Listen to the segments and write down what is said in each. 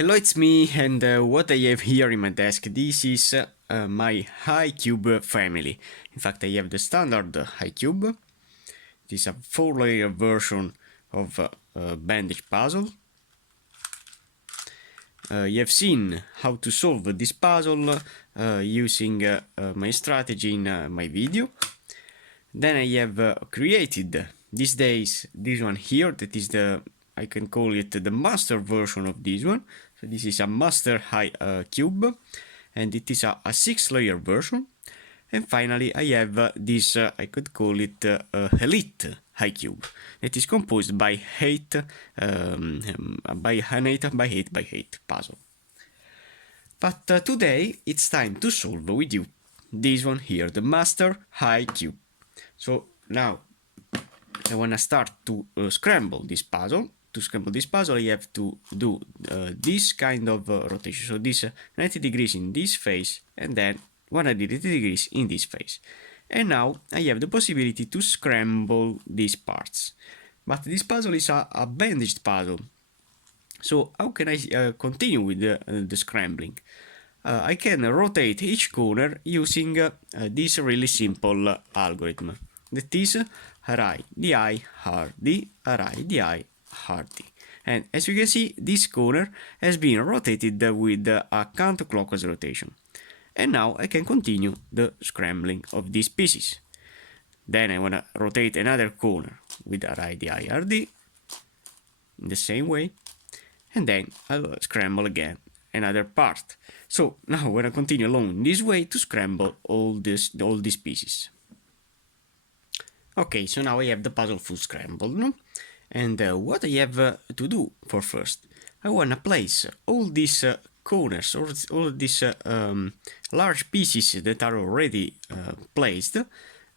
Hello, it's me, and what I have here in my desk, this is my HiCube family. In fact, I have the standard HiCube. It is a 4-layer version of bandage puzzle. You have seen how to solve this puzzle using my strategy in my video. Then I have created these days this one here, that is I can call it the master version of this one. So this is a master HiCube, and it is a 6-layer version. And finally I have this, I could call it elite HiCube. It is composed by 8 by 8 by 8 by 8 puzzle. But today it's time to solve with you this one here, the master HiCube. So now I wanna start to scramble this puzzle. To scramble this puzzle, I have to do this kind of rotation. So this 90 degrees in this phase, and then 180 degrees in this phase. And now I have the possibility to scramble these parts. But this puzzle is a bandaged puzzle. So how can I continue with the scrambling? I can rotate each corner using this really simple algorithm. That is array di hard d, array di hard d. And as you can see, this corner has been rotated with a counterclockwise rotation. And now I can continue the scrambling of these pieces. Then I want to rotate another corner with array di hard d in the same way. And then I'll scramble again another part. So now we're gonna continue along this way to scramble all these pieces. Okay, so now I have the puzzle full scrambled, no? And what I have to do for first, I wanna place all these corners, or all these large pieces that are already placed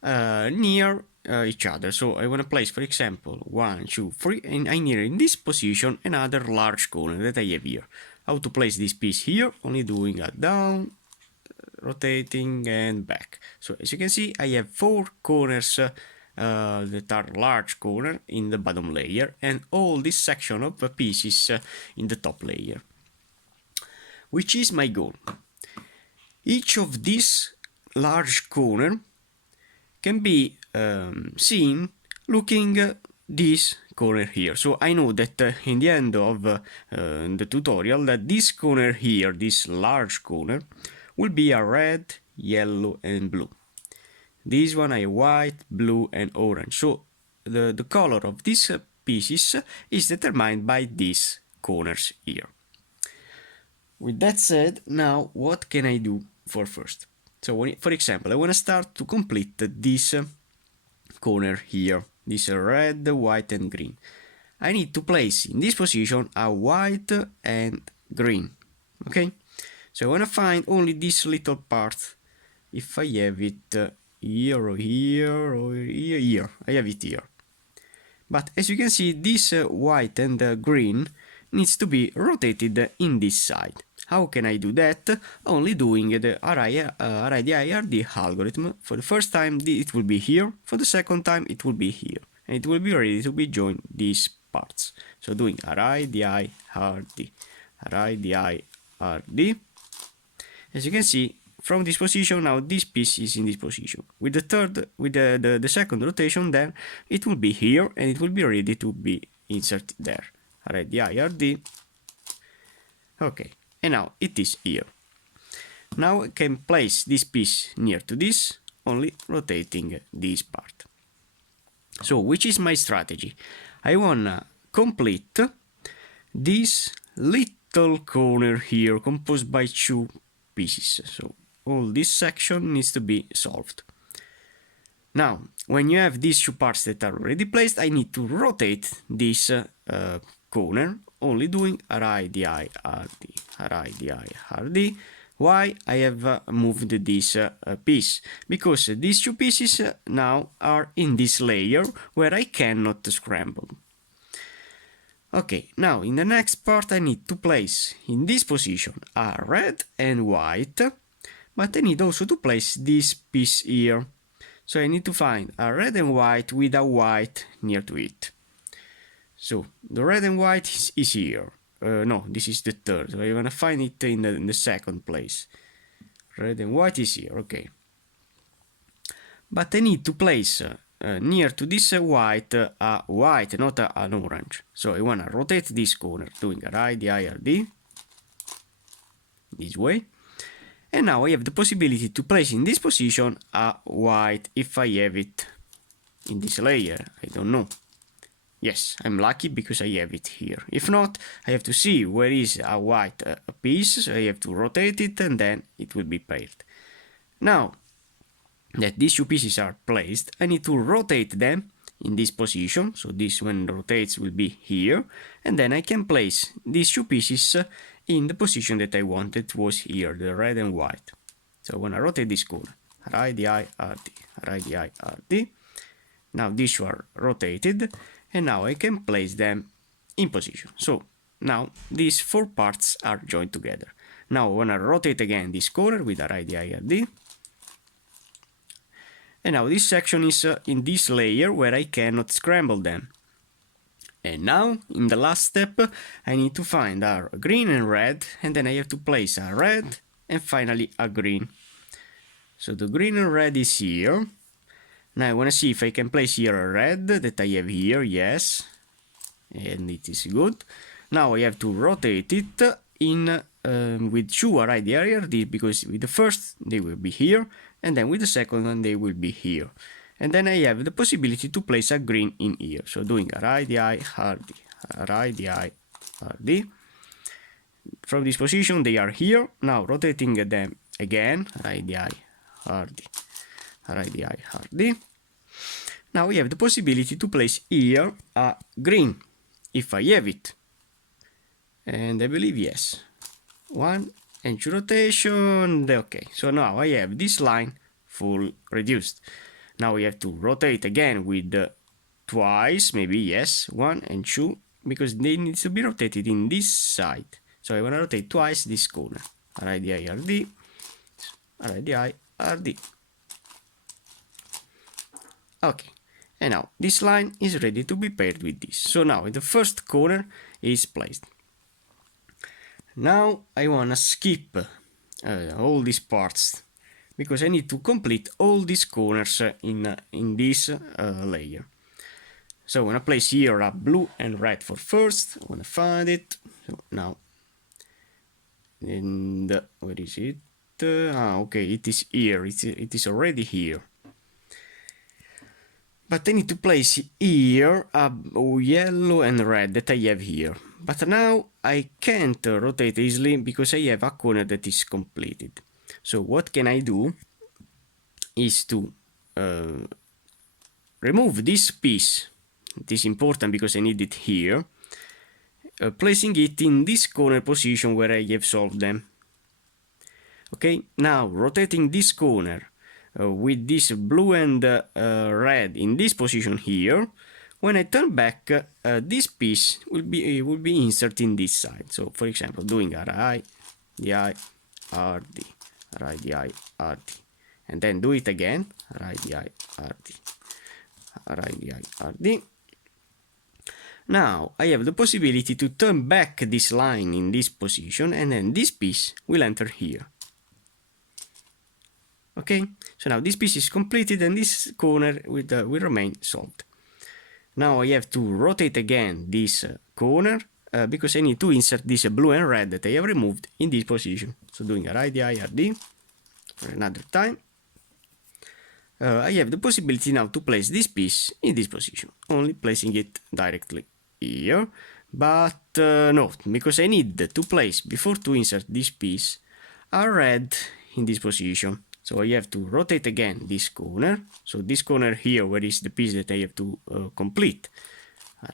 near each other. So I wanna place, for example, 1, 2, 3, and I need in this position another large corner that I have here. How to place this piece here? Only doing a down, rotating, and back. So as you can see, I have 4 corners that are large corner in the bottom layer, and all this section of pieces in the top layer. Which is my goal? Each of these large corner can be seen looking this corner here. So I know that in the end of the tutorial that this corner here, this large corner, will be a red, yellow, and blue. This one I white, blue, and orange. So the color of these pieces is determined by these corners here. With that said, now what can I do for first? So for example, I want to start to complete this corner here, this red, white, and green. I need to place in this position a white and green. Okay, so I want to find only this little part. If I have it here or here or here, I have it here. But as you can see, this white and green needs to be rotated in this side. How can I do that? Only doing the array di algorithm. For the first time it will be here, for the second time it will be here, and it will be ready to be joined these parts. So doing array di rd, array di rd. As you can see, from this position, now this piece is in this position. With the second rotation, then it will be here, and it will be ready to be inserted there. Array di rd. Okay, and now it is here. Now I can place this piece near to this, only rotating this part. So, which is my strategy? I wanna complete this little corner here, composed by 2 pieces. So all this section needs to be solved. Now, when you have these 2 parts that are already placed, I need to rotate this corner, only doing array di rd, array di rd. Why I have moved this piece? Because these 2 pieces now are in this layer where I cannot scramble. Okay, now in the next part I need to place in this position a red and white, but I need also to place this piece here. So I need to find a red and white with a white near to it. So the red and white is here. no, this is the third, so you're gonna find it in the second place. Red and white is here, okay. But I need to place near to this white a white, not an orange. So I wanna rotate this corner, doing a right DIRD, this way. And now I have the possibility to place in this position a white if I have it in this layer. I don't know. Yes, I'm lucky because I have it here. If not, I have to see where is a white piece, so I have to rotate it and then it will be paired. Now that these two pieces are placed, I need to rotate them in this position, so this when rotates will be here, and then I can place these two pieces in the position that I wanted was here, the red and white. So when I rotate this corner, right DI RD, right DI RD. Now these two are rotated, and now I can place them in position. So now these four parts are joined together. Now when I rotate again this corner with a right DI RD, and now this section is in this layer where I cannot scramble them. And now, in the last step, I need to find a green and red, and then I have to place a red and finally a green. So the green and red is here. Now I want to see if I can place here a red that I have here, yes. And it is good. Now I have to rotate it in with two right area, because with the first they will be here, and then with the second one they will be here. And then I have the possibility to place a green in here. So doing a right DI RD, a right DI RD. From this position they are here. Now rotating them again, right DI RD, right DI RD. Now we have the possibility to place here a green, if I have it. And I believe yes. One and two rotation, okay. So now I have this line full reduced. Now we have to rotate again with twice, maybe, yes, one and two, because they need to be rotated in this side. So I want to rotate twice this corner. Right DI RD, right DI RD. Okay, and now this line is ready to be paired with this. So now the first corner is placed. Now I want to skip all these parts, because I need to complete all these corners in this layer. So I'm gonna place here a blue and red for first. I wanna find it. So now, and where is it? Okay, it is here. It is already here. But I need to place here a yellow and red that I have here. But now I can't rotate easily because I have a corner that is completed. So what can I do is to remove this piece. It is important because I need it here, placing it in this corner position where I have solved them. Okay, now rotating this corner with this blue and red in this position here. When I turn back, this piece will be inserted in this side. So for example, doing a right DI RD, right DI RD, and then do it again, right DI RD, right DI RD. Now I have the possibility to turn back this line in this position, and then this piece will enter here. Okay, so now this piece is completed and this corner will remain solved. Now I have to rotate again this corner because I need to insert this blue and red that I have removed in this position. So doing a right DI RD for another time. I have the possibility now to place this piece in this position, only placing it directly here. But no, because I need to place, before to insert this piece, a red in this position. So I have to rotate again this corner. So this corner here, where is the piece that I have to complete.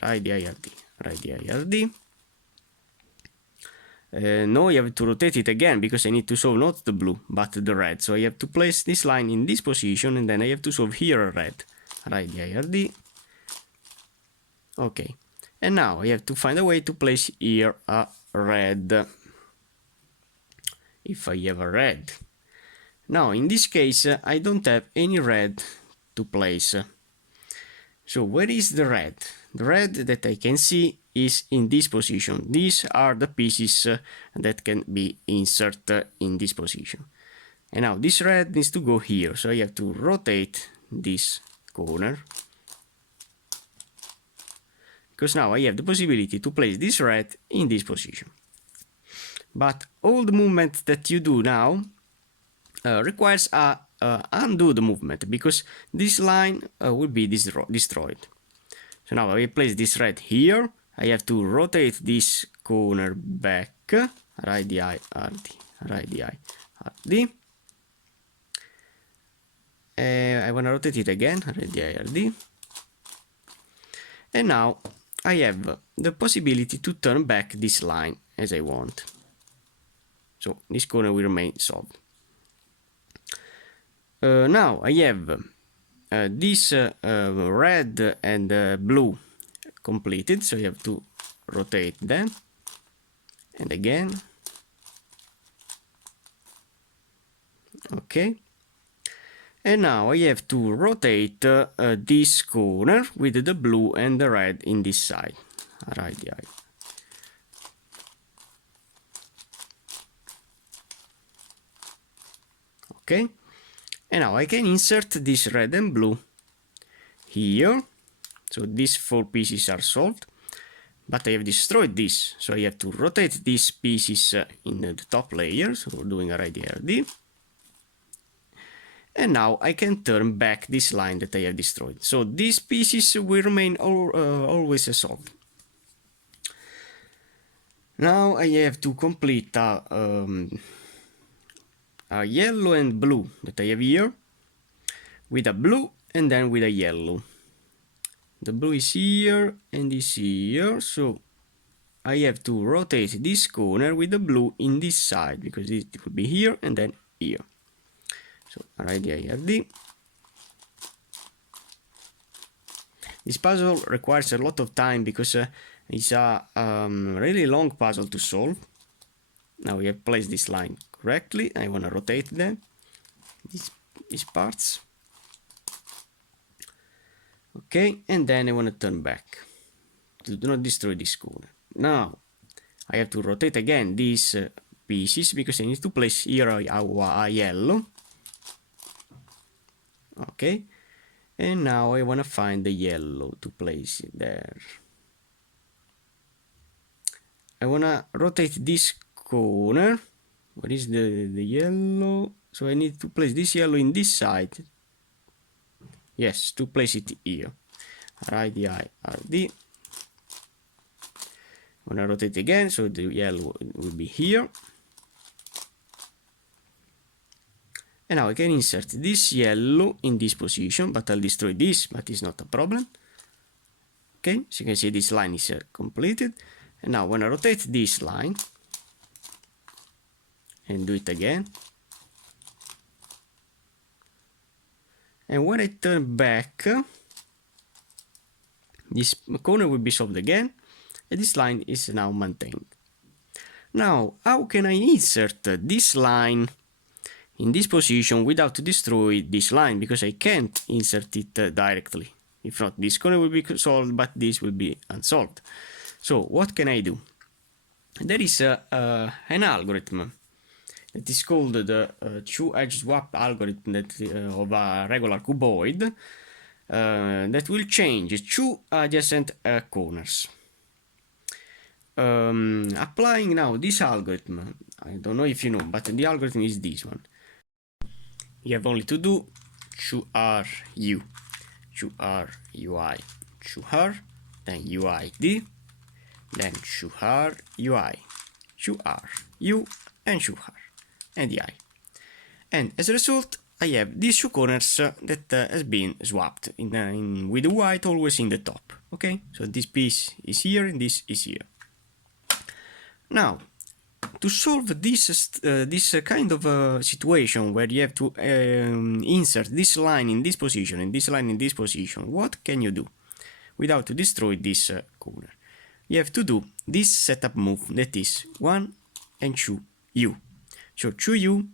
Right DI RD, right DI RD. Now I have to rotate it again because I need to solve not the blue but the red. So I have to place this line in this position, and then I have to solve here a red. Right DI RD. Okay, and now I have to find a way to place here a red, if I have a red. Now in this case I don't have any red to place. So where is the red? The red that I can see is in this position. These are the pieces that can be inserted in this position. And now this red needs to go here, so I have to rotate this corner, because now I have the possibility to place this red in this position. But all the movement that you do now requires a undo the movement, because this line will be destroyed. So now I place this red here. I have to rotate this corner back, radii RD, radii RD. I want to rotate it again, radii RD. And now I have the possibility to turn back this line as I want. So this corner will remain solved. Now I have this red and blue completed, so you have to rotate them, and again. Okay. And now I have to rotate this corner with the blue and the red in this side. Radii. Okay. And now I can insert this red and blue here. So these 4 pieces are solved. But I have destroyed this, so I have to rotate these pieces in the top layer. So we're doing a radii RD. And now I can turn back this line that I have destroyed. So these pieces will remain always solved. Now I have to complete a yellow and blue that I have here, with a blue and then with a yellow. The blue is here and is here, so I have to rotate this corner with the blue in this side, because it will be here and then here. So radii RD. This puzzle requires a lot of time, because it's a really long puzzle to solve. Now we have placed this line correctly. I want to rotate them, these parts. Okay, and then I want to turn back to do not destroy this corner. Now I have to rotate again these pieces, because I need to place here a yellow. Okay, and now I want to find the yellow to place it there. I want to rotate this corner. What is the yellow? So I need to place this yellow in this side. Yes, to place it here. Radii RD. I want to rotate again, so the yellow will be here. And now I can insert this yellow in this position, but I'll destroy this, but it's not a problem. Okay, so you can see this line is completed. And now when I rotate this line, and do it again, and when I turn back, this corner will be solved again, and this line is now maintained. Now, how can I insert this line in this position without destroy this line? Because I can't insert it directly. If not, this corner will be solved, but this will be unsolved. So what can I do? There is an algorithm that is called the two-edge swap algorithm of a regular cuboid that will change 2 adjacent corners. Applying now this algorithm, I don't know if you know, but the algorithm is this one. You have only to do 2RU, 2RUI, 2R, then UID, then 2RUI, 2RU, and 2R, and the I. And as a result, I have these 2 corners that has been swapped with the white always in the top. Okay, so this piece is here and this is here. Now, to solve this kind of situation where you have to insert this line in this position and this line in this position, what can you do without to destroy this corner? You have to do this setup move, that is 1 and 2U. So 2U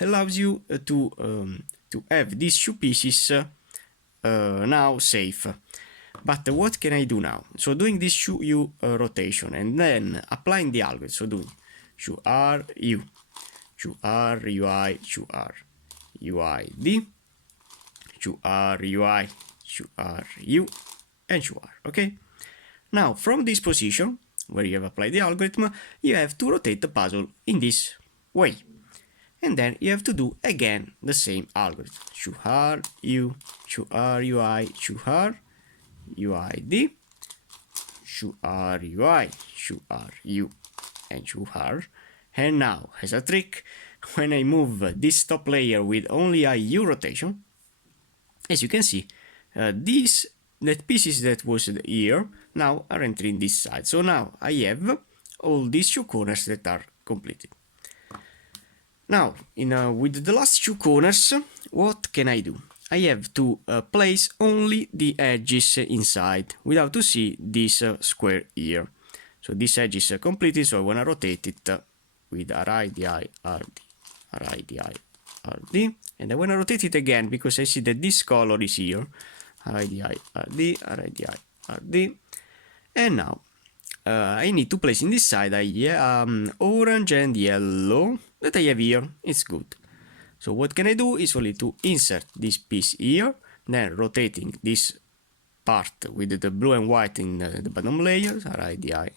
allows you to have these 2 pieces now safe. But what can I do now? So doing this SHU rotation and then applying the algorithm. So doing SHU R U, SHU R UI, SHU R UI D, SHU R UI, SHU R U, and SHU R. Okay. Now from this position where you have applied the algorithm, you have to rotate the puzzle in this way. And then you have to do again the same algorithm. SHU R U, SHU R UI, SHU R UID, SHU R UI, SHU R U, and SHU R. And now, as a trick, when I move this top layer with only a U rotation, as you can see, that pieces that was here now are entering this side. So now I have all these two corners that are completed. Now, with the last two corners, what can I do? I have to place only the edges inside without to see this square here. So this edge is completed, so I want to rotate it with RIDI RD, RIDI RD, and I want to rotate it again because I see that this color is here, RIDI RD, RIDI RD, and now I need to place in this side orange and yellow that I have here. It's good. So what can I do is only to insert this piece here, then rotating this part with the blue and white in the bottom layer, RIDI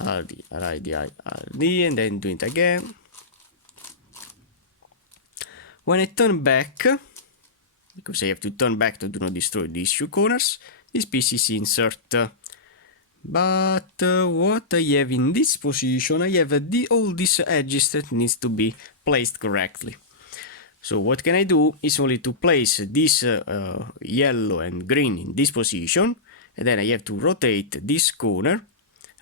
RD, RIDI RD, and then do it again. When I turn back, because I have to turn back to do not destroy these two corners, this piece is insert. But what I have in this position, I have all these edges that needs to be placed correctly. So what can I do is only to place this yellow and green in this position, and then I have to rotate this corner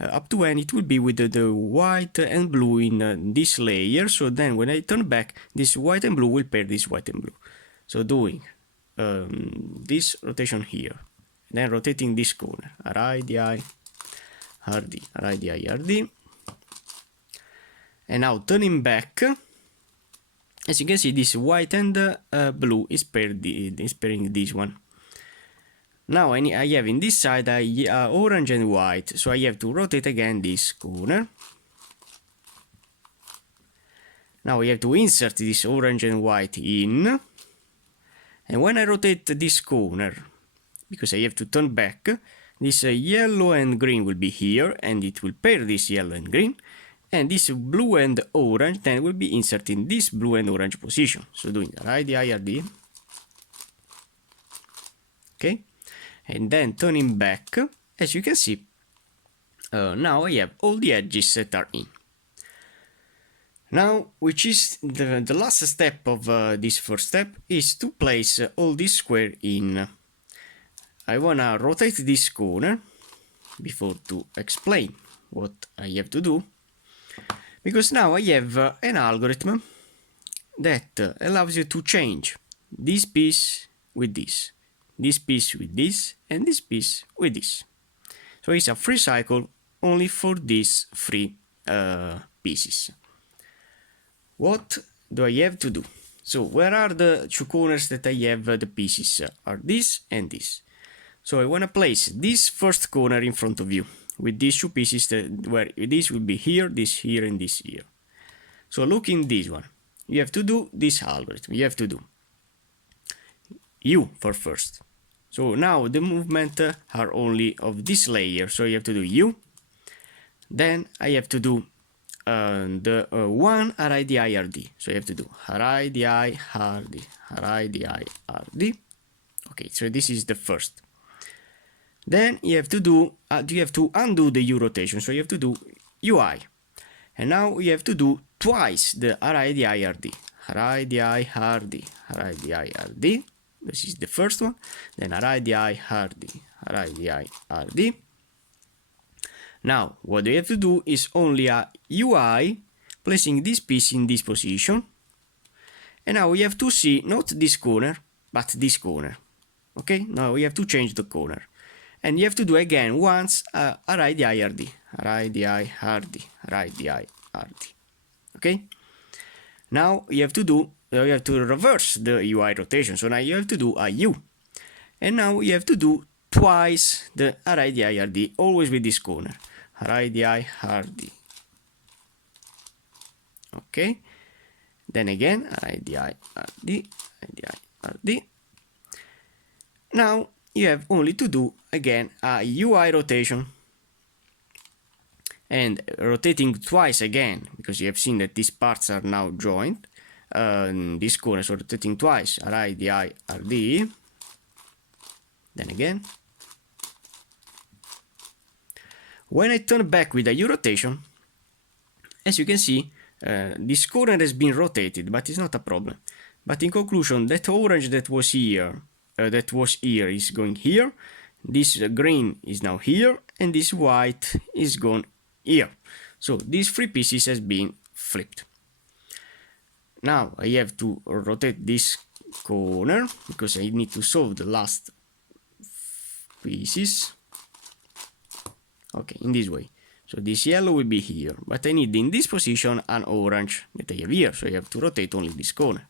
up to when it will be with the white and blue in this layer. So then when I turn back, this white and blue will pair this white and blue. So doing this rotation here, then rotating this corner, RIDI RD, RIDI RD, and now turning back. As you can see, this white and blue is pairing this one. Now I have in this side orange and white, so I have to rotate again this corner. Now I have to insert this orange and white in, and when I rotate this corner, because I have to turn back, this yellow and green will be here, and it will pair this yellow and green, and this blue and orange then will be inserted in this blue and orange position. So doing RIDI RD, okay, and then turning back, as you can see, now I have all the edges that are in. Now, which is the last step of this first step, is to place all this square in. I wanna rotate this corner before to explain what I have to do, because now I have an algorithm that allows you to change this piece with this piece with this, and this piece with this. So it's a free cycle only for these three pieces. What do I have to do? So where are the two corners that I have the pieces? Are this and this. So I want to place this first corner in front of you with these two pieces where this will be here, this here, and this here. So look in this one. You have to do this algorithm. You have to do U for first. So now the movement are only of this layer. So you have to do U. Then I have to do the one RIDI RD. So you have to do RIDI RD, RIDI RD. Okay, so this is the first. Then you have to do, you have to undo the U rotation, so you have to do UI. And now you have to do twice the RIDI RD, RIDI RD, RIDI RD. This is the first one. Then RIDI RD, RIDI RD. Now what you have to do is only a UI, placing this piece in this position. And now we have to see not this corner, but this corner. Okay, now we have to change the corner. And you have to do again once RIDI RD, RIDI RD, RIDI RD. Okay? Now you have to reverse the UI rotation. So now you have to do a U. And now you have to do twice the RIDI RD, always with this corner, RIDI RD. Okay, then again RIDI RD, RIDI RD. Now you have only to do again a UI rotation, and rotating twice again, because you have seen that these parts are now joined, these corners are rotating twice, RIDI RD, then again. When I turn back with a U rotation, as you can see, this corner has been rotated, but it's not a problem. But in conclusion, that orange that was here, is going here, this green is now here, and this white is gone here. So these three pieces has been flipped. Now I have to rotate this corner, because I need to solve the last pieces. Okay, in this way. So this yellow will be here, but I need in this position an orange that I have here, so I have to rotate only this corner.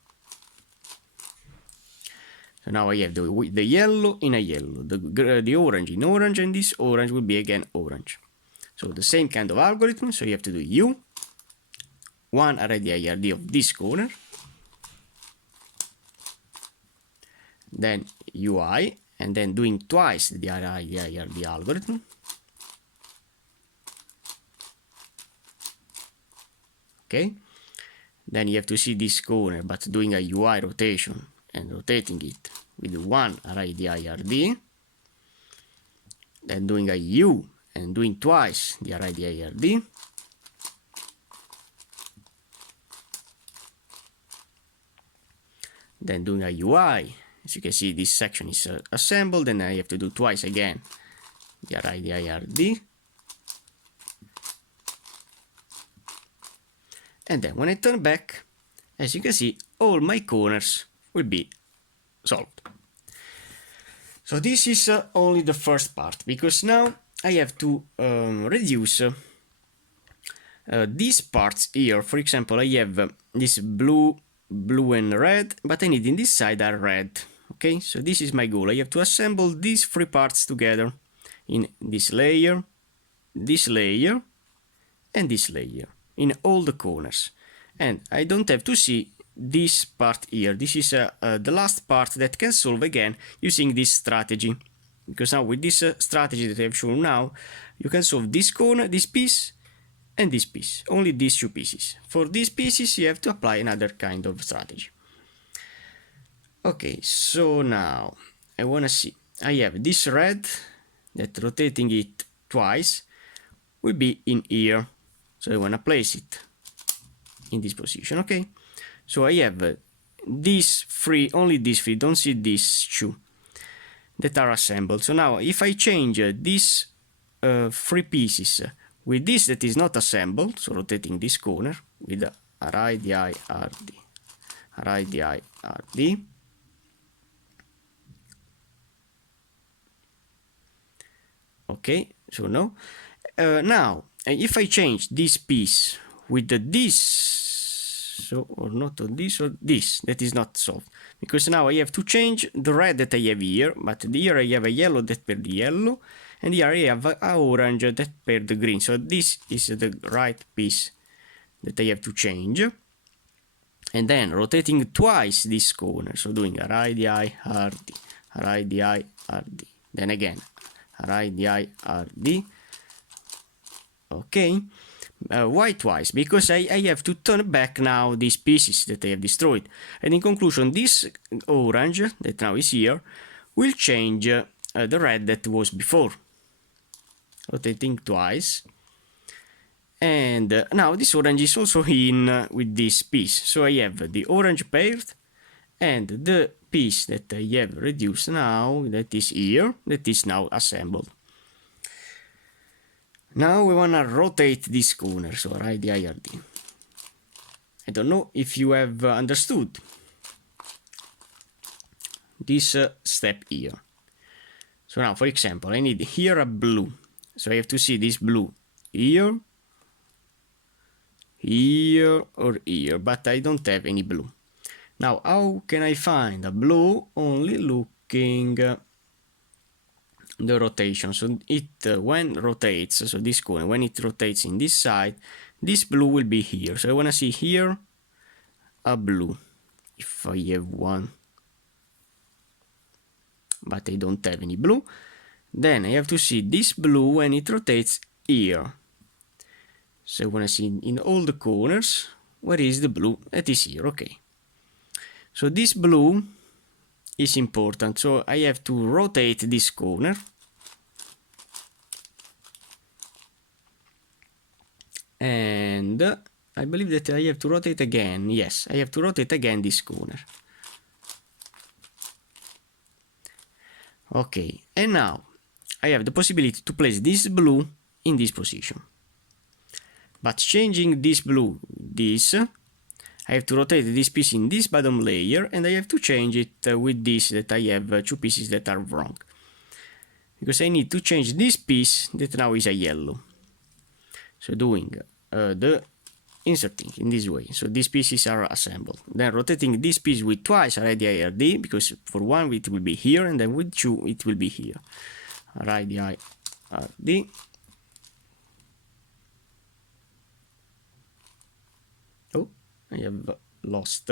So now I have the yellow in a yellow, the orange in orange, and this orange will be again orange. So the same kind of algorithm, so you have to do U, one RIDI RD of this corner, then UI, and then doing twice the RIDI RD algorithm. Okay, then you have to see this corner, but doing a UI rotation and rotating it with one RIDI RD, then doing a U and doing twice the RIDI RD, then doing a UI. As you can see, this section is assembled, and I have to do twice again the RIDI RD. And then when I turn back, as you can see, all my corners will be solved. So this is only the first part, because now I have to reduce these parts here. For example, I have this blue and red, but I need in this side a red. Okay, so this is my goal. I have to assemble these three parts together in this layer, and this layer, in all the corners. And I don't have to see this part here. This is the last part that can solve again using this strategy, because now with this strategy that I have shown now, you can solve this corner, this piece, and this piece, only these two pieces. For these pieces you have to apply another kind of strategy. Okay, so now I wanna see, I have this red that rotating it twice will be in here. So I want to place it in this position, okay? So I have these three, only these three, don't see these two that are assembled. So now if I change these three pieces with this that is not assembled, so rotating this corner with the RIDI RD, RIDI RD, okay, so no. Now if I change this piece with this, so or not on this or this, that is not solved, because now I have to change the red that I have here, but here I have a yellow that paired the yellow, and here I have a orange that paired the green. So this is the right piece that I have to change, and then rotating twice this corner, so doing a RIDI RD, RIDI RD, then again RIDI RD. Okay, why twice? Because I have to turn back now these pieces that I have destroyed, and in conclusion this orange that now is here will change the red that was before, rotating twice, and now this orange is also in with this piece, so I have the orange paired and the piece that I have reduced now, that is here, that is now assembled. Now we wanna rotate this corner, so RIDI RD. I don't know if you have understood this step here. So now, for example, I need here a blue, so I have to see this blue here, here, or here, but I don't have any blue. Now, how can I find a blue? Only looking the rotation. So it when rotates, so this corner, when it rotates in this side, this blue will be here. So I want to see here a blue, if I have one, but I don't have any blue. Then I have to see this blue when it rotates here. So I want to see in all the corners, where is the blue? That is here, okay. So this blue is important, so I have to rotate this corner. And I believe that I have to rotate again. Yes, I have to rotate again this corner. Okay, and now I have the possibility to place this blue in this position. But changing this blue, I have to rotate this piece in this bottom layer, and I have to change it with this, that I have two pieces that are wrong. Because I need to change this piece that now is a yellow. So doing the inserting in this way, so these pieces are assembled. Then rotating this piece with twice radii RD, because for one it will be here, and then with two it will be here. Radii RD. Oh, I have lost.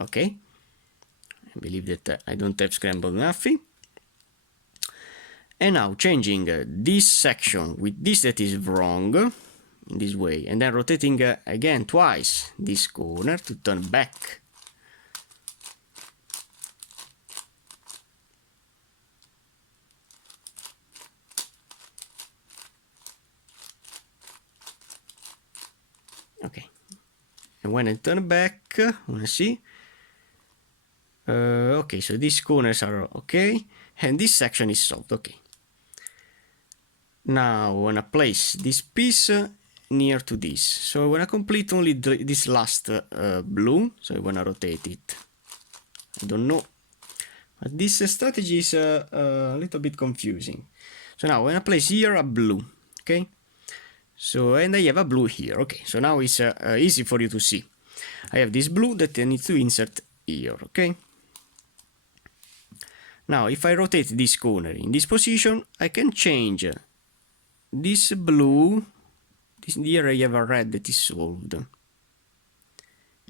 Okay, I believe that I don't have scrambled nothing. And now changing this section with this that is wrong in this way, and then rotating again twice this corner to turn back. Okay, and when I turn back, I want to see. Okay, so these corners are okay, and this section is solved. Okay. Now I want to place this piece near to this. So I want to complete only this last blue. So I want to rotate it. I don't know. But this strategy is a little bit confusing. So now I want to place here a blue. Okay. So, and I have a blue here. Okay. So now it's easy for you to see. I have this blue that I need to insert here. Okay. Now if I rotate this corner in this position, I can change this blue. Here I have a red that is solved.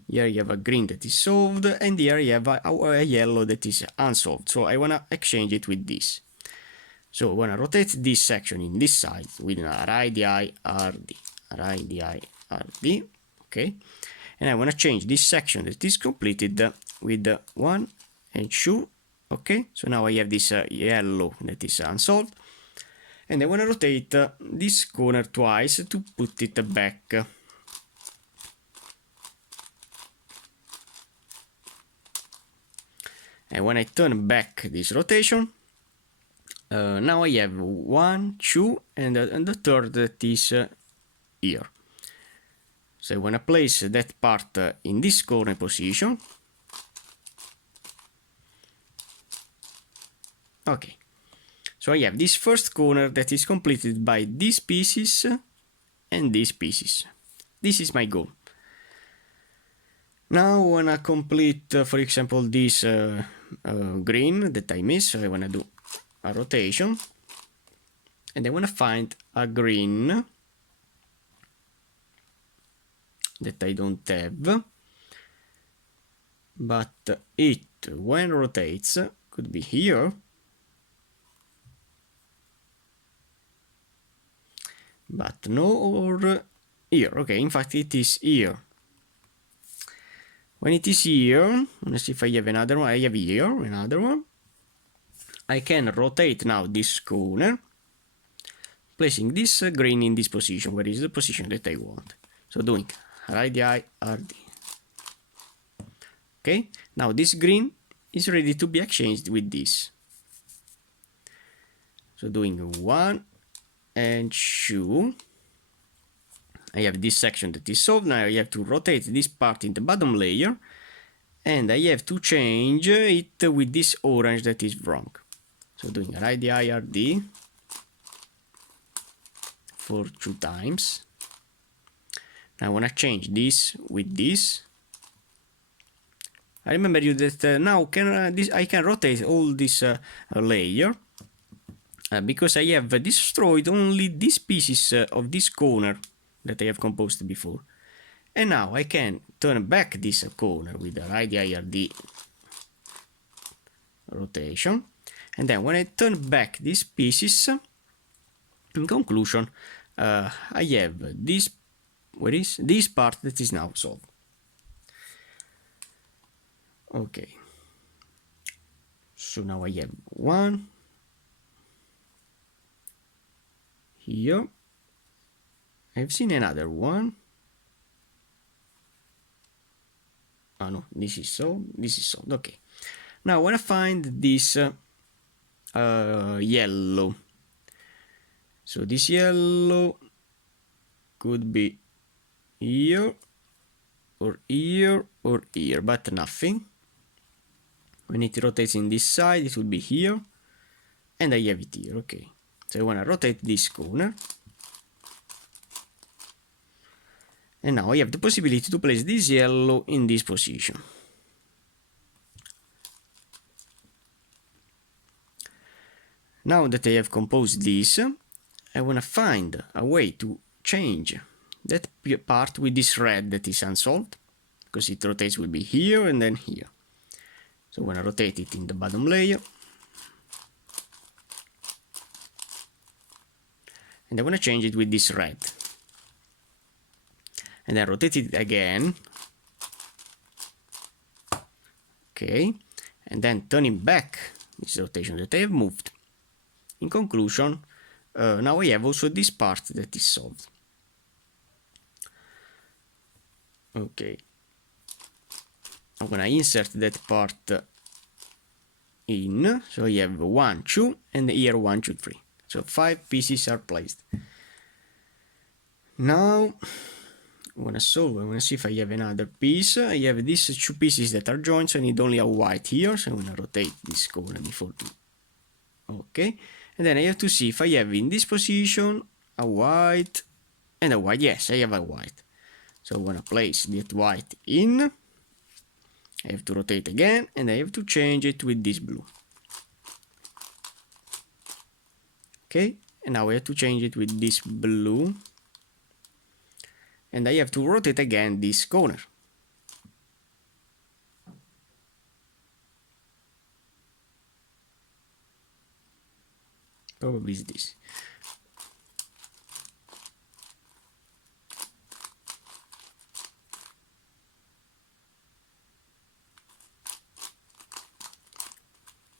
Here you have a green that is solved, and here you have a yellow that is unsolved. So I want to exchange it with this. So I want to rotate this section in this side with a radii RD, okay? And I want to change this section that is completed with 1 and 2, okay? So now I have this yellow that is unsolved. And I want to rotate this corner twice to put it back. And when I turn back this rotation, now I have 1, 2, and the third that is here. So I want to place that part in this corner position. Okay. So I have this first corner that is completed by these pieces and these pieces. This is my goal. Now I want to complete, for example, this green that I missed. So I want to do a rotation. And I want to find a green that I don't have. But it, when rotates, could be here. But no, or here. Okay, in fact it is here. When it is here, let's see if I have another one. I have here another one. I can rotate now this corner, placing this green in this position, where is the position that I want. So doing radii RD. Okay, now this green is ready to be exchanged with this. So doing 1 and 2. I have this section that is solved. Now I have to rotate this part in the bottom layer, and I have to change it with this orange that is wrong. So doing radii RD for 2 times. Now I want to change this with this. I remember you that now I can rotate all this layer because I have destroyed only these pieces of this corner that I have composed before. And now I can turn back this corner with the right IRD rotation. And then when I turn back these pieces, in conclusion, I have this, where is this part that is now solved. Okay. So now I have one here. I've seen another one. Oh no, this is solved. This is solved. Okay. Now I want to find this yellow. So this yellow could be here or here or here, but nothing. When it rotates in this side, it will be here, and I have it here. Okay. So I want to rotate this corner. And now I have the possibility to place this yellow in this position. Now that I have composed this, I want to find a way to change that part with this red that is unsolved, because it rotates will be here and then here. So I want to rotate it in the bottom layer. And I want to change it with this red. And then rotate it again. Okay. And then turning back this rotation that I have moved. In conclusion, now I have also this part that is solved. Okay. I'm gonna insert that part in. So I have 1, 2, and here 1, 2, 3. So 5 pieces are placed. Now I wanna solve. I wanna see if I have another piece. I have these 2 pieces that are joined, so I need only a white here. So I'm gonna rotate this corner before to. Okay. And then I have to see if I have in this position a white and a white. Yes, I have a white. So I want to place that white in. I have to rotate again and I have to change it with this blue. Okay, and now I have to change it with this blue. And I have to rotate again this corner. Probably is this.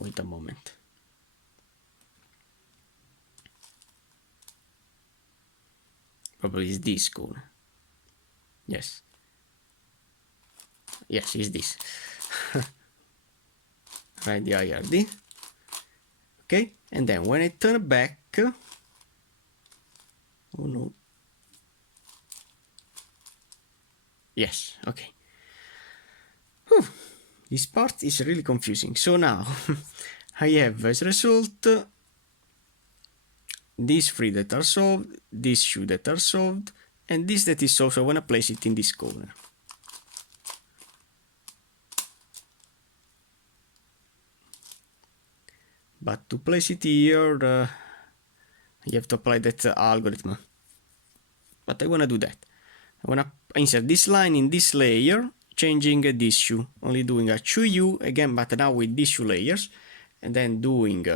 Wait a moment. Probably is this corner. Yes. Yes, is this. Right, the IRD. Okay, and then when I turn back, oh no. Yes, okay. Whew. This part is really confusing. So now I have as result these 3 that are solved, these 2 that are solved, and this that is solved. So I want to place it in this corner. But to place it here, you have to apply that algorithm. But I want to do that. I want to insert this line in this layer, changing this 2, only doing a 2U again, but now with these 2 layers, and then doing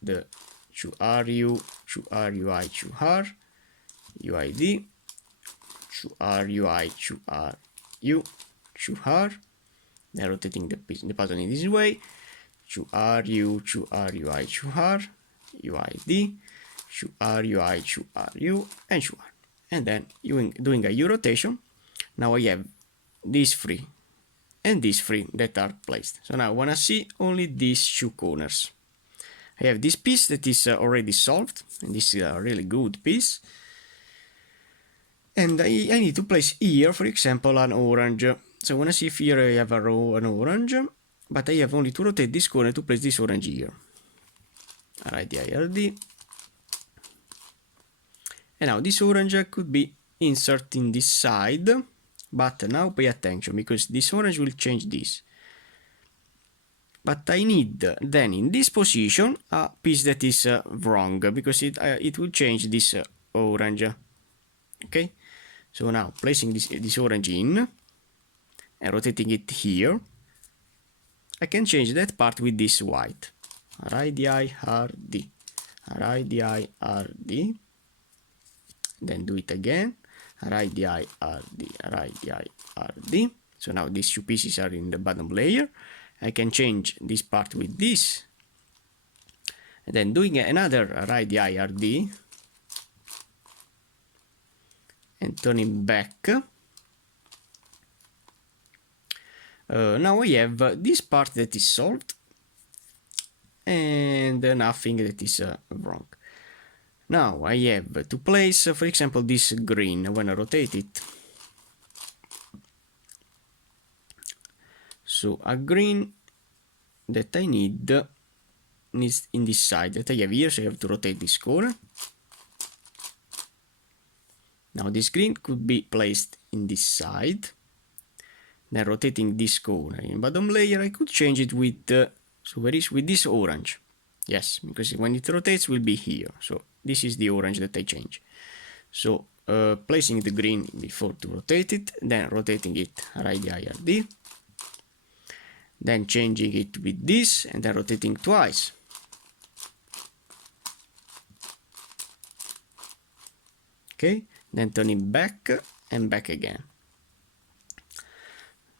the 2RU, 2RUI, 2R, UID, 2RUI, 2RU, 2R, then rotating the pattern in this way, 2RU, 2RUI, 2R, UID, 2RUI, 2RU, and 2R. And then doing a U rotation. Now I have these 3 and these 3 that are placed. So now I want to see only these 2 corners. I have this piece that is already solved, and this is a really good piece. And I need to place here, for example, an orange. So I want to see if here I have an orange, but I have only to rotate this corner to place this orange here. Alright, the IRD. And now this orange could be inserted in this side but now pay attention because this orange will change this. But I need then in this position a piece that is wrong because it will change this orange. Okay, so now placing this orange in and rotating it here, I can change that part with this white. RD, RD, then do it again, RD. So now these two pieces are in the bottom layer. I can change this part with this, and then doing another RD, and turning back. Now I have this part that is solved and nothing that is wrong. Now I have to place, for example, this green. When I rotate it, so a green that I need is in this side that I have here, so I have to rotate this corner. Now this green could be placed in this side. Then rotating this corner in bottom layer, I could change it with with this orange. Yes, because when it rotates will be here. So this is the orange that I change. So placing the green before to rotate it, then rotating it RD, then changing it with this and then rotating twice. Okay, then turning back and back again.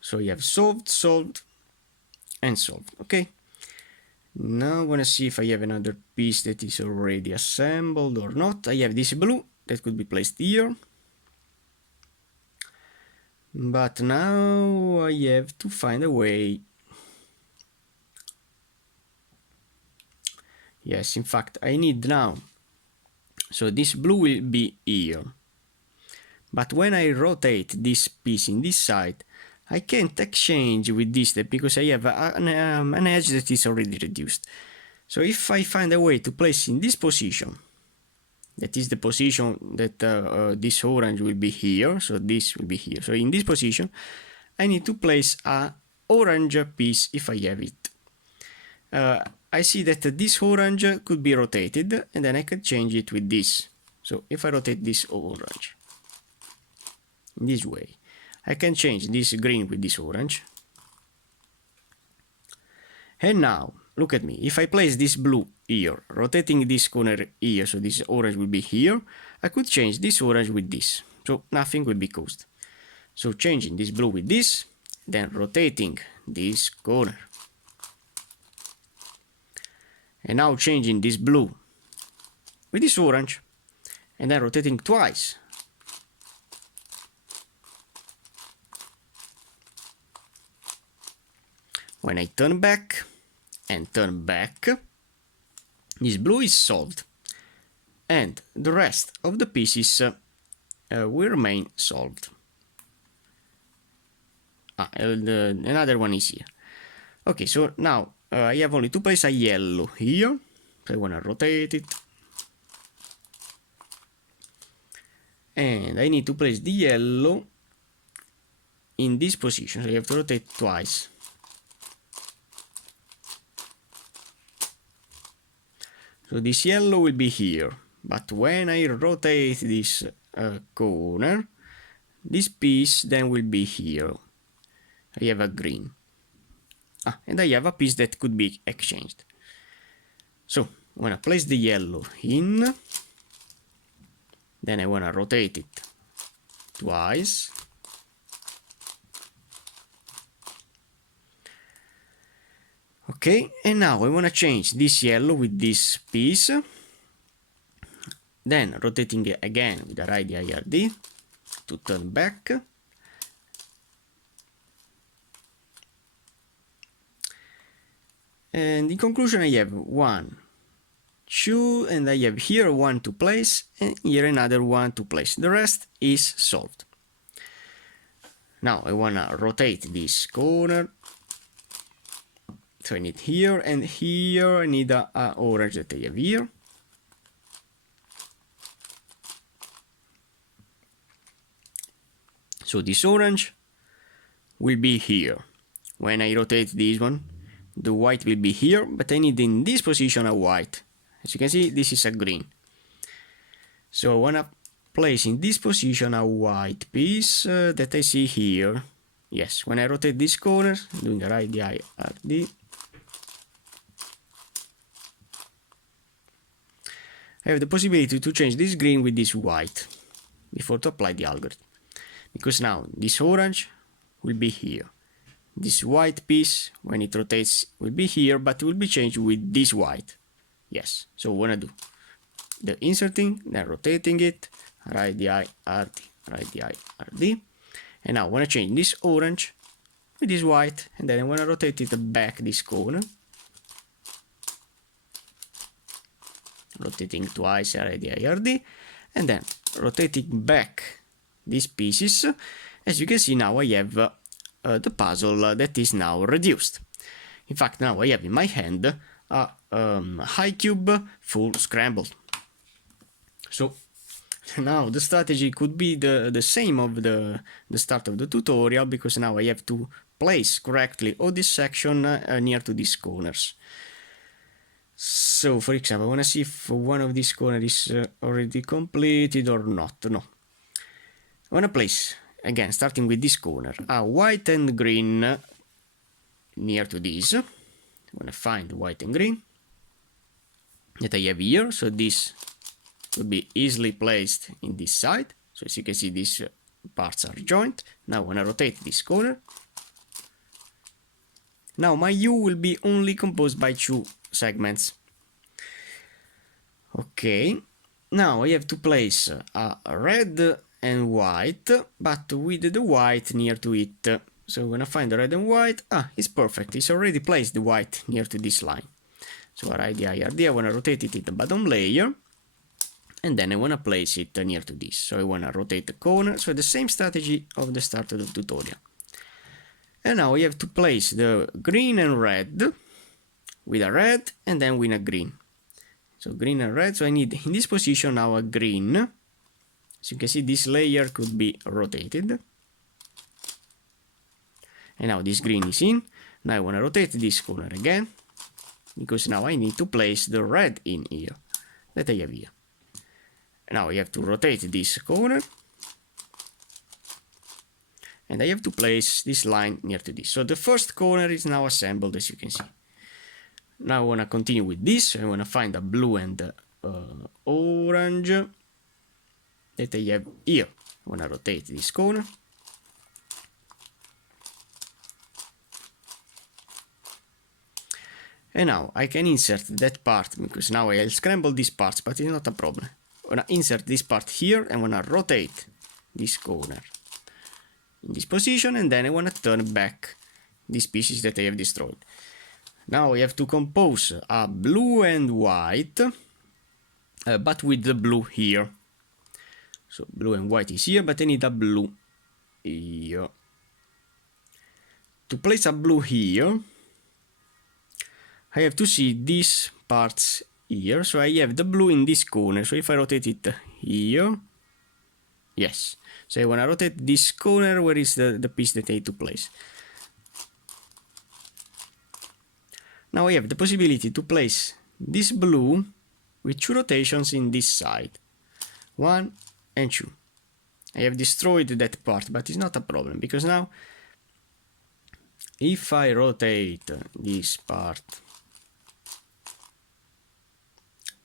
So you have solved, and solved. Okay, now I want to see if I have another piece that is already assembled or not. I have this blue that could be placed here, but now I have to find a way. Yes, in fact I need now, so this blue will be here, but when I rotate this piece in this side, I can't exchange with this step because I have an edge that is already reduced. So if I find a way to place in this position, that is the position that this orange will be here, so this will be here. So in this position, I need to place a orange piece if I have it. I see that this orange could be rotated, and then I can change it with this. So if I rotate this orange in this way, I can change this green with this orange. And now, look at me. If I place this blue here, rotating this corner here, so this orange will be here, I could change this orange with this. So nothing will be caused. So changing this blue with this, then rotating this corner. And now changing this blue with this orange, and then rotating twice. When I turn back and turn back, this blue is solved, and the rest of the pieces will remain solved. Another one is here. Okay, so now I have only to place a yellow here, so I want to rotate it, and I need to place the yellow in this position, so you have to rotate twice. So this yellow will be here, but when I rotate this corner, this piece then will be here. I have a green. And I have a piece that could be exchanged. So I want to place the yellow in, then I want to rotate it twice. Okay, and now I want to change this yellow with this piece, then rotating it again with the RD to turn back. And in conclusion, I have 1, 2, and I have here one to place, and here another one to place. The rest is solved. Now I want to rotate this corner. So I need here, and here I need a orange that I have here. So this orange will be here. When I rotate this one, the white will be here, but I need in this position a white. As you can see, this is a green. So I want to place in this position a white piece that I see here. Yes, when I rotate this corner, doing a right DI RD, I have the possibility to change this green with this white before to apply the algorithm. Because now this orange will be here. This white piece, when it rotates, will be here, but it will be changed with this white. Yes, so we want to do the inserting, then rotating it, right DI RD, right DI RD. And now I want to change this orange with this white, and then I want to rotate it back this corner. Rotating twice, right DI RD, and then rotating back these pieces. As you can see, now I have the puzzle that is now reduced. In fact, now I have in my hand a high cube full scrambled. So now the strategy could be the same of the start of the tutorial, because now I have to place correctly all this section near to these corners. So for example, I want to see if one of these corners is already completed or not. No. I want to place, again, starting with this corner, a white and green near to this. I want to find white and green that I have here. So this could be easily placed in this side. So as you can see, these parts are joined. Now I want to rotate this corner. Now my U will be only composed by 2 segments. Okay, now I have to place a red and white, but with the white near to it. So when I find the red and white, it's perfect. It's already placed the white near to this line. So right DI RD, I want to rotate it in the bottom layer, and then I want to place it near to this. So I want to rotate the corner. So the same strategy of the start of the tutorial. And now we have to place the green and red with a red and then with a green. So green and red, so I need in this position now a green. As you can see, this layer could be rotated. And now this green is in. Now I want to rotate this corner again, because now I need to place the red in here, that I have here. Now I have to rotate this corner. And I have to place this line near to this. So the first corner is now assembled, as you can see. Now I want to continue with this. I want to find a blue and orange that I have here. I want to rotate this corner. And now I can insert that part, because now I'll scramble these parts, but it's not a problem. I want to insert this part here and want to rotate this corner in this position, and then I want to turn back these pieces that I have destroyed. Now I have to compose a blue and white, but with the blue here. So blue and white is here, but I need a blue here. To place a blue here, I have to see these parts here. So I have the blue in this corner. So if I rotate it here, yes. So I want to rotate this corner where is the piece that I need to place. Now I have the possibility to place this blue with 2 rotations in this side. 1 and 2. I have destroyed that part, but it's not a problem, because now if I rotate this part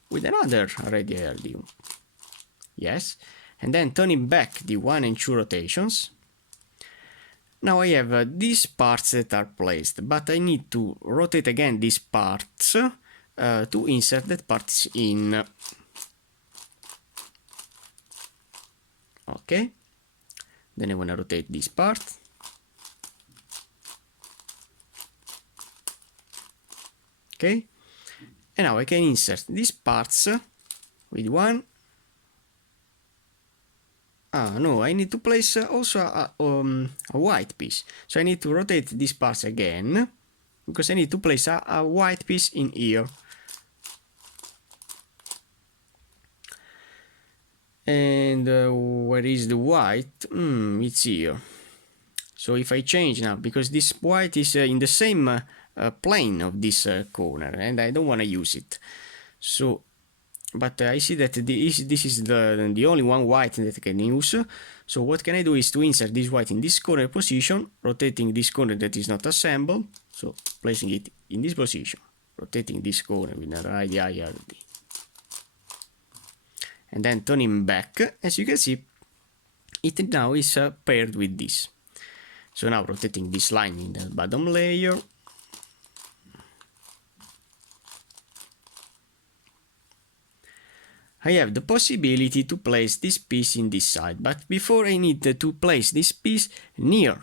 with another radial RD, yes, and then turning back the 1 and 2 rotations, now I have these parts that are placed, but I need to rotate again these parts to insert that parts in. Okay, then I want to rotate this part. Okay, and now I can insert these parts with 1. No, I need to place also a white piece. So I need to rotate these parts again, because I need to place a white piece in here. And where is the white? It's here. So if I change now, because this white is in the same plane of this corner, and I don't want to use it. So, but I see that this is the only one white that I can use. So what can I do is to insert this white in this corner position, rotating this corner that is not assembled. So placing it in this position, rotating this corner with an radii RD. And then turning back, as you can see, it now is paired with this. So now rotating this line in the bottom layer. I have the possibility to place this piece in this side, but before I need to place this piece near.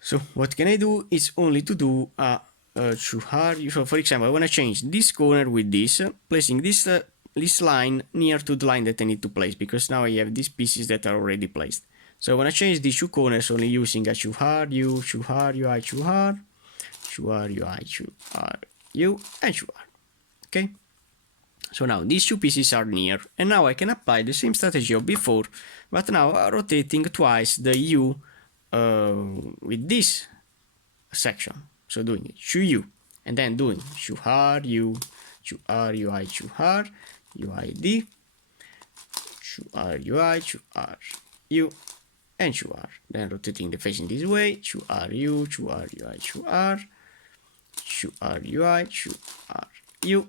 So what can I do is only to do a Shuhar. So for example, I want to change this corner with this, placing this line near to the line that I need to place, because now I have these pieces that are already placed. So I want to change these two corners only using a Shuhar U, Shuhar UI, Shuhar, Shuhar UI, Shuhar U, and Shuhar. Okay. So now these two pieces are near, and now I can apply the same strategy of before, but now rotating twice the U with this section. So doing it Shu U, and then doing Shuhar U, Shuhar UI, Shuhar UID, Shuhar UI, Shuhar U, and Shuhar. Then rotating the face in this way, Shuhar U, Shuhar UI, Shuhar, Shuhar UI, Shuhar U,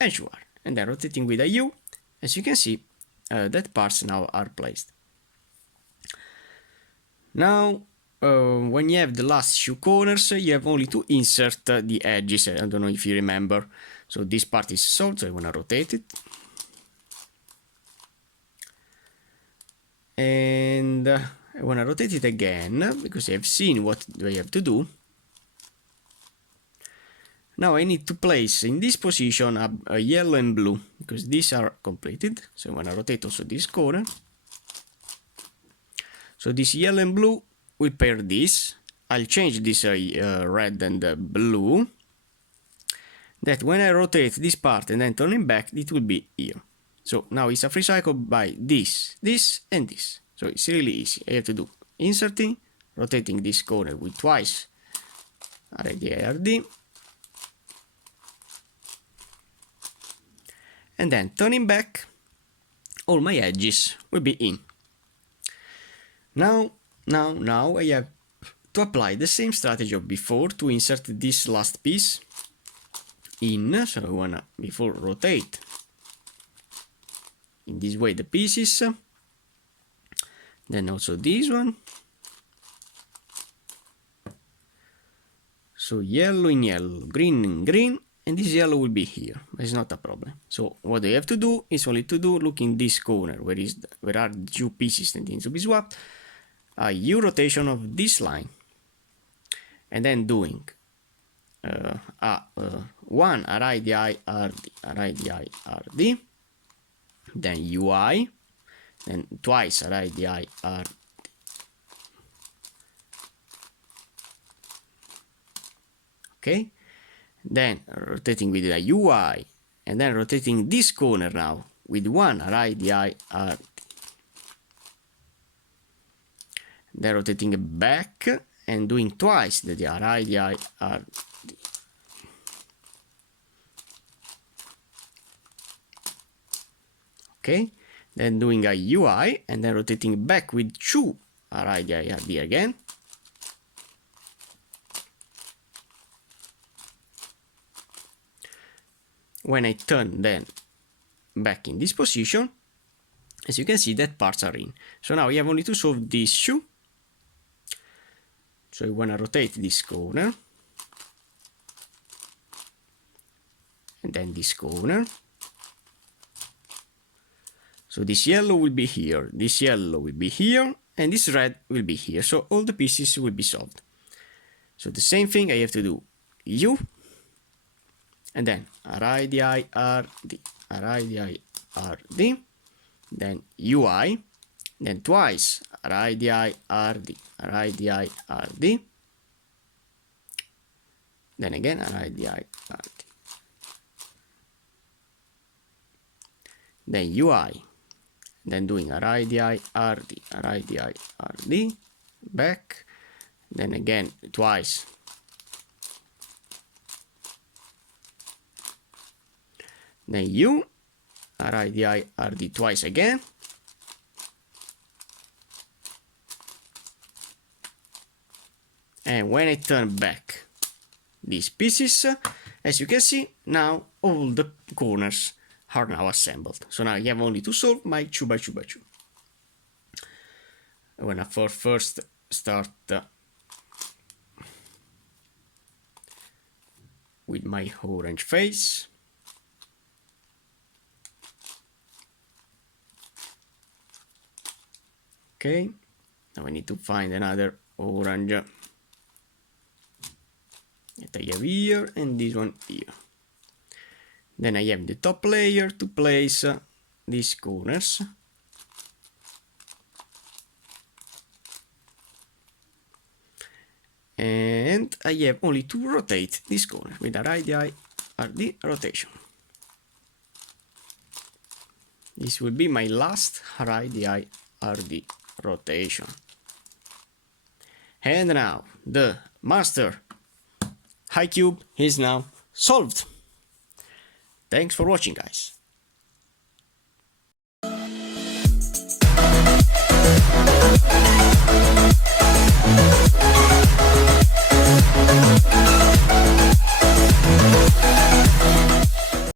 and Shuhar. And then rotating with a U, as you can see, that parts now are placed. Now, when you have the last two corners, you have only to insert the edges. I don't know if you remember. So this part is solved, so I want to rotate it. And I want to rotate it again, because I have seen what I have to do. Now I need to place in this position a yellow and blue, because these are completed. So I want to rotate also this corner. So this yellow and blue will pair this. I'll change this red and blue. That when I rotate this part and then turning back, it will be here. So now it's a free cycle by this, this, and this. So it's really easy. I have to do inserting, rotating this corner with twice RD, and then turning back, all my edges will be in. Now I have to apply the same strategy of before to insert this last piece in. So I wanna before rotate in this way the pieces, then also this one. So yellow in yellow, green in green, and this yellow will be here. It's not a problem. So what I have to do is only to do, look in this corner where are the two pieces that need to be swapped, a U rotation of this line, and then doing one RIDI RD, then UI, then twice RIDI RD. Okay, then rotating with the UI, and then rotating this corner now with one RIDI RD. Then rotating it back and doing twice the RIDI RD. Okay, then doing a UI and then rotating back with two RIDI RD again. When I turn then back in this position, as you can see, that parts are in. So now we have only to solve this issue. So I want to rotate this corner, and then this corner. So this yellow will be here, this yellow will be here, and this red will be here. So all the pieces will be solved. So the same thing I have to do U, and then RIDI RD, RIDI RD, then UI, then twice RIDI RD, RIDI RD, then again RIDI RD. then UI, then doing RDI, RD, RDI, RD, back, then again twice, then U, RDI, RD twice again, and when I turn back these pieces, as you can see, now all the corners are now assembled. So now you have only to solve my 2x2x2. I'm gonna first start with my orange face. Okay, now I need to find another orange that I have here and this one here. Then I have the top layer to place these corners. And I have only to rotate this corner with a RDI RD rotation. This will be my last RDI RD rotation. And now the master high cube is now solved. Thanks for watching, guys.